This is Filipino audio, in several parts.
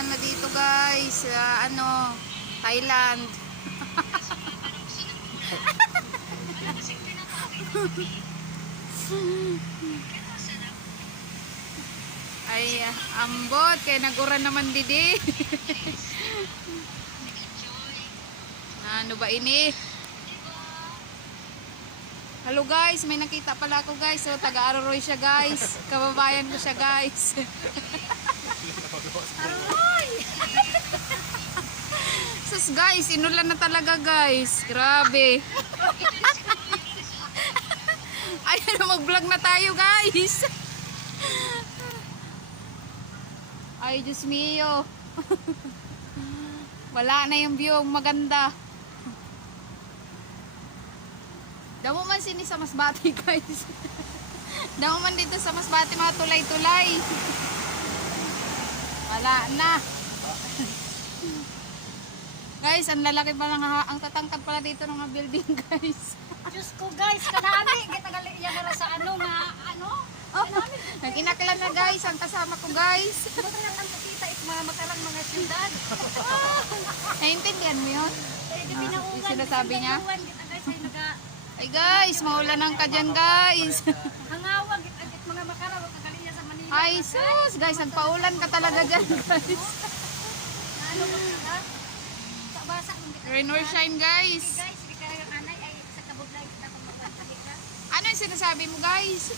umuulan na dito guys. Ano, Thailand. Ay, ambot. Kaya naguran naman didi. Ano ba ini? Hello guys, may nakita pala ako guys. So, taga-Aroroy siya guys. Kababayan ko siya guys. Aroroy! Sus guys, inulan na talaga guys. Grabe. Ayan, mag-vlog na tayo guys. Ay, Diyos mio. Wala na yung view, maganda. Damo man sini sa Masbate guys. Damo man dito sa Masbate mga tulay-tulay. Wala na. Guys, ang lalaki pa lang ang tatangkad pala dito ng mga building guys. Diyos ko guys, kanami. Kita gali iya na sa ano na ano. Nag-inaklan na guys ang kasama ko guys. Ano lang ang nakita it mga makarang mga syudad. Naintindihan mo yun? Eh di pinauwan. Yung sinasabi niya? Kita guys ay naga Ay guys, maulan ng kadyan guys. hangawag it mga makarang kagali iya sa Manila. Ay sus, guys, nagpaulan ka talaga dyan guys. Ano mo ka? Sa basa mo kita. Rain or shine guys. Guys, di ka yung anay ay sa kabudlay kita kung magpapagi ka. Ano yung sinasabi mo guys?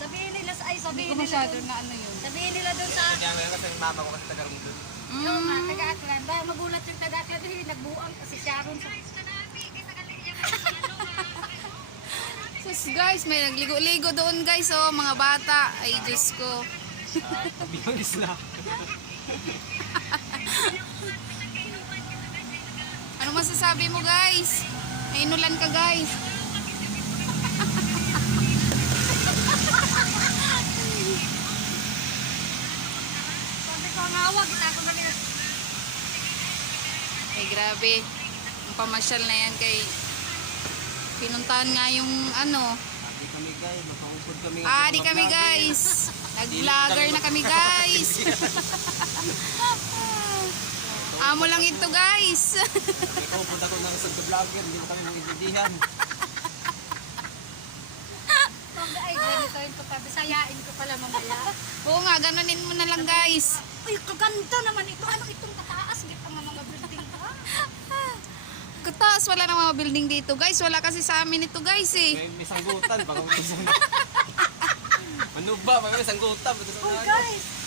Sabihin nila sa ay Hindi sabihin ko nila masyado doon. na ano yun. Sabihin nila doon sa Kaya ngayon kasi yung mama ko kasi taga-room doon. yung mga taga-Aklan. Dahil magulat yung taga-Aklan dahil nagbuang kasi Sharon sa Sus guys, may nagligo-ligo doon guys oh, mga bata. Ay Diyos ko. Biyangis na. Ano masasabi mo guys? Nainulan ka guys. sabi ko ang awag kita ako ganito. Ay grabe. Ang pamasyal na yan kay pinuntahan nga yung ano. Di kami guys, magpapupod kami. Di kami guys. Nag-vlogger na kami guys. Amo lang ito guys. Ikaw punta ko ng sa vlogger, hindi mo kami mag-ibidihan. Sabi ay ganito yung papabisayain ko pala mamaya. Oo nga, ganunin mo na lang guys. Uy, kaganda naman ito. Ano itong tataas? Di pa nga mga building ka. Kataas wala na mga building dito guys. Wala kasi sa amin ito guys eh. May sanggutan, baka may sanggutan. Ano ba? May sanggutan. Oh guys,